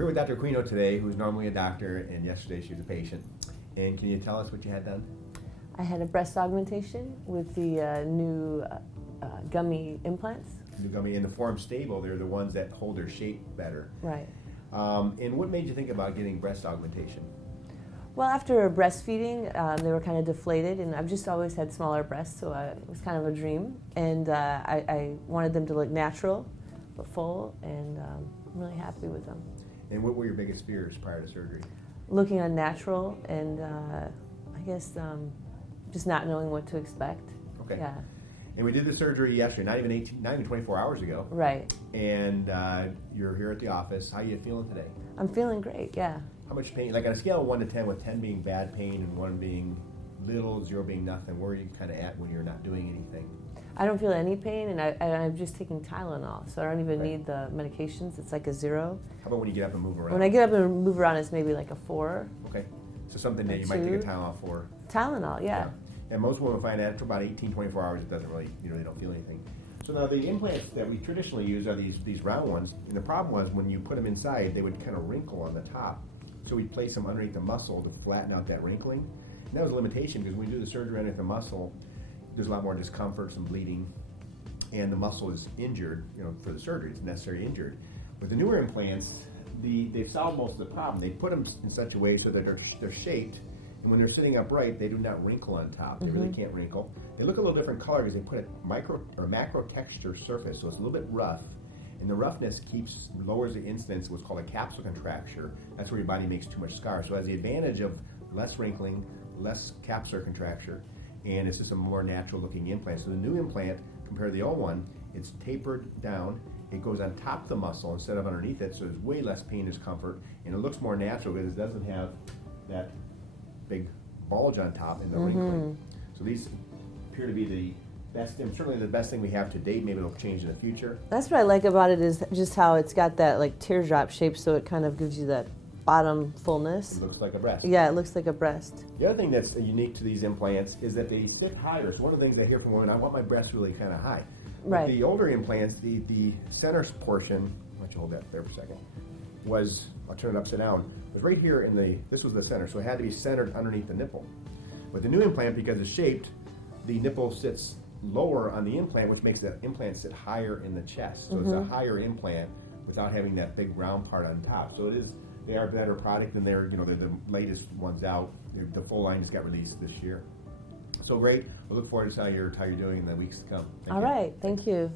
We're here with Dr. Aquino today, who's normally a doctor, and yesterday she was a patient. And can you tell us what you had done? I had a breast augmentation with the new Gummy implants. The Gummy, in the form stable, they're the ones that hold their shape better. Right. And what made you think about getting breast augmentation? Well, after breastfeeding, they were kind of deflated, and I've just always had smaller breasts, so it was kind of a dream. And I wanted them to look natural, but full, and I'm really happy with them. And what were your biggest fears prior to surgery? Looking unnatural, and I guess just not knowing what to expect. Okay. Yeah. And we did the surgery yesterday, not even 24 hours ago. Right. And you're here at the office. How are you feeling today? I'm feeling great, yeah. How much pain? Like on a scale of 1 to 10, with 10 being bad pain and 1 being little, 0 being nothing, where are you kind of at when you're not doing anything? I don't feel any pain, and I'm just taking Tylenol, so I don't even Okay. need the medications. It's like a 0. How about when you get up and move around? When I get up and move around, it's maybe like a 4. Okay. So something that A you might take a 2. Tylenol for. Tylenol, yeah. And most women find that after about 18, 24 hours, it doesn't really, they don't feel anything. So now the implants that we traditionally use are these round ones. And the problem was when you put them inside, they would kind of wrinkle on the top. So we'd place them underneath the muscle to flatten out that wrinkling. And that was a limitation because when we do the surgery underneath the muscle, there's a lot more discomfort, some bleeding, and the muscle is injured, for the surgery, it's necessarily injured. With the newer implants, they've solved most of the problem. They put them in such a way so that they're shaped, and when they're sitting upright, they do not wrinkle on top. They really can't wrinkle. They look a little different color because they put a macro texture surface, so it's a little bit rough, and the roughness lowers the incidence of what's called a capsule contracture. That's where your body makes too much scar. So it has the advantage of less wrinkling, less capsular contracture, and it's just a more natural looking implant. So the new implant, compared to the old one, it's tapered down. It goes on top of the muscle instead of underneath it, so there's way less pain and discomfort, and it looks more natural because it doesn't have that big bulge on top and the wrinkling. So these appear to be the best, and certainly the best thing we have to date. Maybe it'll change in the future. That's what I like about it, is just how it's got that like teardrop shape, so it kind of gives you that bottom fullness. It looks like a breast. Yeah, it looks like a breast. The other thing that's unique to these implants is that they sit higher. So one of the things I hear from women, I want my breasts really kind of high. Right. With the older implants, the center portion, why don't you hold that there for a second, was, I'll turn it upside down, was right here this was the center, so it had to be centered underneath the nipple. With the new implant, because it's shaped, the nipple sits lower on the implant, which makes the implant sit higher in the chest. So it's a higher implant without having that big round part on top. So they are a better product, and they're the latest ones out. The full line just got released this year. So great. We'll look forward to how you're doing in the weeks to come. All right, thank you.